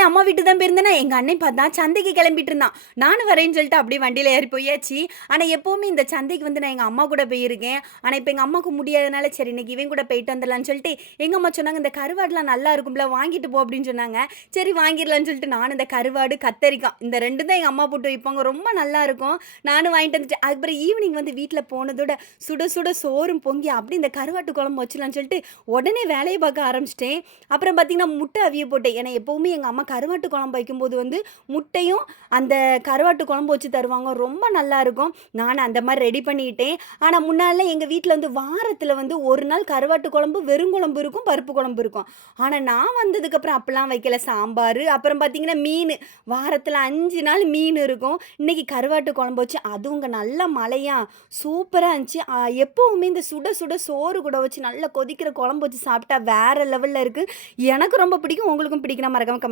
காலையிலே அம்மா வீட்டுக்கு தான் போயிருந்தேனா, எங்க அண்ணன் பார்த்தா சந்தைக்கு கிளம்பிட்டு இருந்தான். நானும் வரேன்னு சொல்லிட்டு அப்படியே வண்டியில ஏறி போயாச்சு. ஆனா எப்பவுமே இந்த சந்தைக்கு வந்து நான் எங்க அம்மா கூட போயிருக்கேன். ஆனா இப்ப எங்க அம்மாவுக்கு முடியாதனால, சரி இன்னைக்கு இவன் கூட போயிட்டு வந்துடலான்னு சொல்லிட்டு, எங்க அம்மா சொன்னாங்க, "இந்த கருவாடுலாம் நல்லா இருக்கும்ல, வாங்கிட்டு போ" அப்படின்னு சொன்னாங்க. சரி வாங்கிடலான்னு சொல்லிட்டு நானும் இந்த கருவாடு, கத்தரிக்காய் இந்த 2 தான் எங்க அம்மா போட்டு வைப்பாங்க. ரொம்ப நல்லாருக்கும். நானும் வாங்கிட்டு வந்துட்டேன். அதுக்கப்புறம் ஈவினிங் வந்து வீட்ல போனதோட சுட சுட சோறும் பொங்கி அப்படியே இந்த கருவாட்டு குழம்பு வச்சுலான்னு சொல்லிட்டு, உடனே வேலைய பார்க்க ஆரம்பிச்சுட்டேன். அப்புறம் பார்த்தீங்கன்னா, முட்டை அவிய போட்டேன். ஏன்னா எப்பவுமே எங்க அம்மா கருவாட்டு குழம்பு வைக்கும்போது வந்து முட்டையும், அந்த கருவாட்டு குழம்பு வச்சு தருவாங்க. ரொம்ப நல்லாருக்கும். நானும் அந்த மாரி ரெடி பண்ணிக்கிட்டேன். ஆனா முன்னாடிலாம் எங்க வீட்ல வந்து வாரத்துல வந்து 1 நாள் கருவாட்டு குழம்பு, வெறும் குழம்பு இருக்கும், பருப்பு குழம்பு இருக்கும். ஆனா நான் வந்ததுக்கப்புறம் அப்பலாம் வைக்கல. சாம்பாரு, அப்புறம் பார்த்தீங்கன்னா மீனு. வாரத்துல 5 நாள் மீன் இருக்கும். இன்னைக்கு கருவாட்டு குழம்பு வச்சு அதுவும் இங்க நல்ல மழையா, சூப்பரா இருந்துச்சு. எப்பவுமே இந்த சுட சுட சோறு கூட வச்சு நல்லா கொதிக்கிற குழம்பு வச்சு சாப்பிட்டா வேற லெவல்ல இருக்கு. எனக்கு ரொம்ப பிடிக்கும். உங்களுக்கும் பிடிக்கும்னா மறக்காம கமெண்ட்